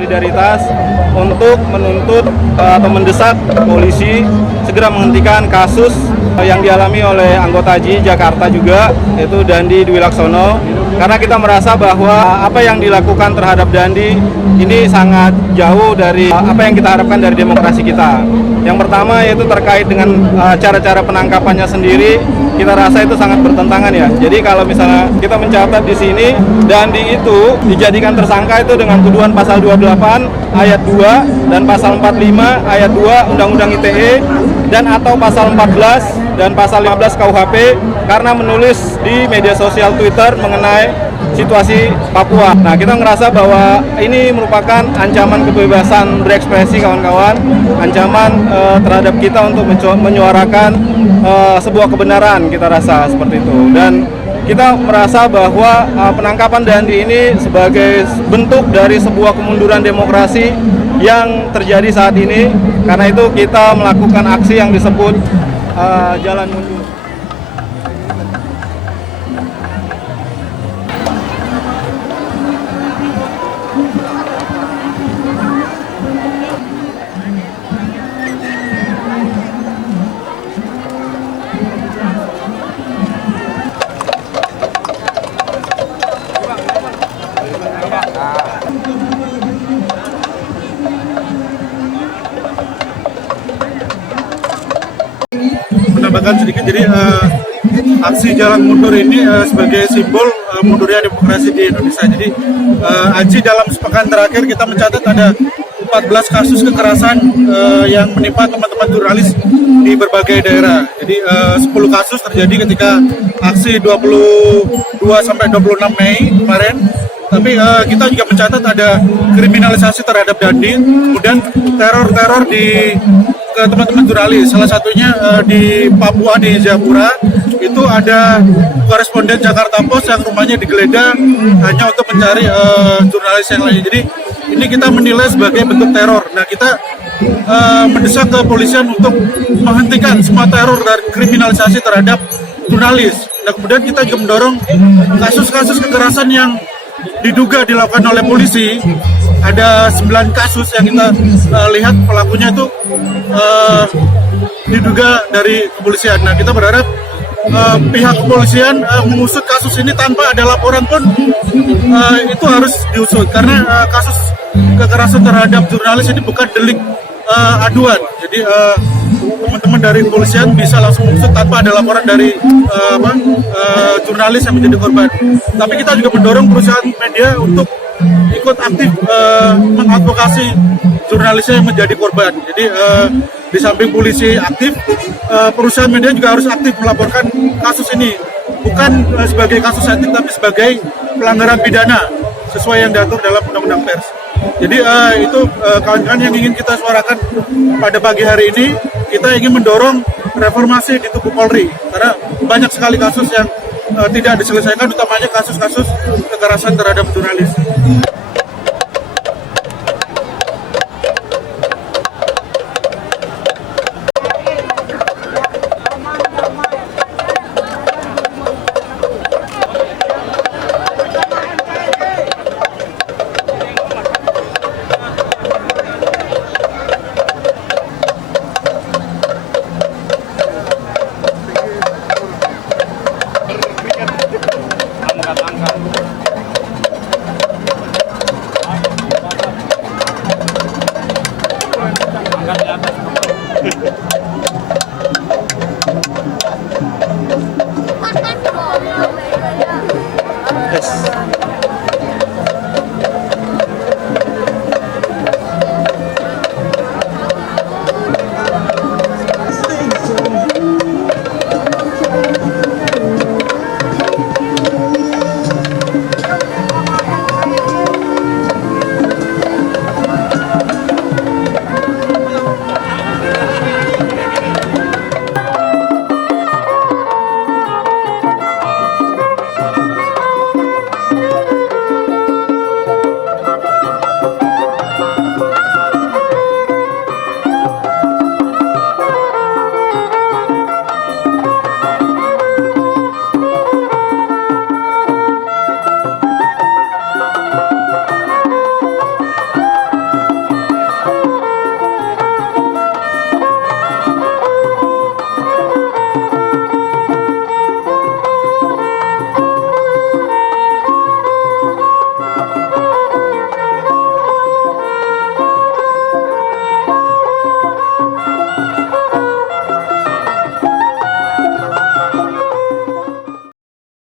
solidaritas untuk menuntut atau mendesak polisi segera menghentikan kasus yang dialami oleh anggota AJI Jakarta juga, yaitu Dandi Dwi Laksono. Karena kita merasa bahwa apa yang dilakukan terhadap Dandi ini sangat jauh dari apa yang kita harapkan dari demokrasi kita. Yang pertama yaitu terkait dengan cara-cara penangkapannya sendiri, kita rasa itu sangat bertentangan ya. Jadi kalau misalnya kita mencatat di sini, Dandi itu dijadikan tersangka itu dengan tuduhan pasal 28 ayat 2 dan pasal 45 ayat 2 Undang-Undang ITE dan atau pasal 14 dan pasal 15 KUHP karena menulis di media sosial Twitter mengenai situasi Papua. Nah, kita ngerasa bahwa ini merupakan ancaman kebebasan berekspresi kawan-kawan, ancaman terhadap kita untuk menyuarakan sebuah kebenaran, kita rasa seperti itu. Dan kita merasa bahwa penangkapan Dandi ini sebagai bentuk dari sebuah kemunduran demokrasi yang terjadi saat ini. Karena itu kita melakukan aksi yang disebut jalan mundur. Menambahkan sedikit, jadi aksi jalan mundur ini sebagai simbol mundurnya demokrasi di Indonesia. Jadi AJI dalam sepekan terakhir kita mencatat ada 14 kasus kekerasan yang menimpa teman-teman jurnalis di berbagai daerah. Jadi 10 kasus terjadi ketika aksi 22 sampai 26 Mei kemarin. Tapi kita juga mencatat ada kriminalisasi terhadap Dandi, kemudian teror-teror di ke teman-teman jurnalis. Salah satunya di Papua, di Jayapura, itu ada koresponden Jakarta Post yang rumahnya digeledah hanya untuk mencari jurnalis yang lain. Jadi ini kita menilai sebagai bentuk teror. Nah, kita mendesak kepolisian untuk menghentikan semua teror dan kriminalisasi terhadap jurnalis. Nah, kemudian kita juga mendorong kasus-kasus kekerasan yang diduga dilakukan oleh polisi. Ada 9 kasus yang kita lihat pelakunya itu diduga dari kepolisian. Nah, kita berharap pihak kepolisian mengusut kasus ini tanpa ada laporan pun itu harus diusut, karena kasus kekerasan terhadap jurnalis ini bukan delik aduan. Jadi teman-teman dari kepolisian bisa langsung mengusut tanpa ada laporan dari jurnalis yang menjadi korban. Tapi kita juga mendorong perusahaan media untuk ikut aktif mengadvokasi jurnalisnya yang menjadi korban. Jadi di samping polisi aktif, perusahaan media juga harus aktif melaporkan kasus ini, bukan sebagai kasus etik tapi sebagai pelanggaran pidana sesuai yang diatur dalam Undang-Undang Pers. Jadi itu kawan-kawan yang ingin kita suarakan pada pagi hari ini. Kita ingin mendorong reformasi di tubuh Polri, karena banyak sekali kasus yang tidak diselesaikan, utamanya kasus-kasus kekerasan terhadap jurnalis.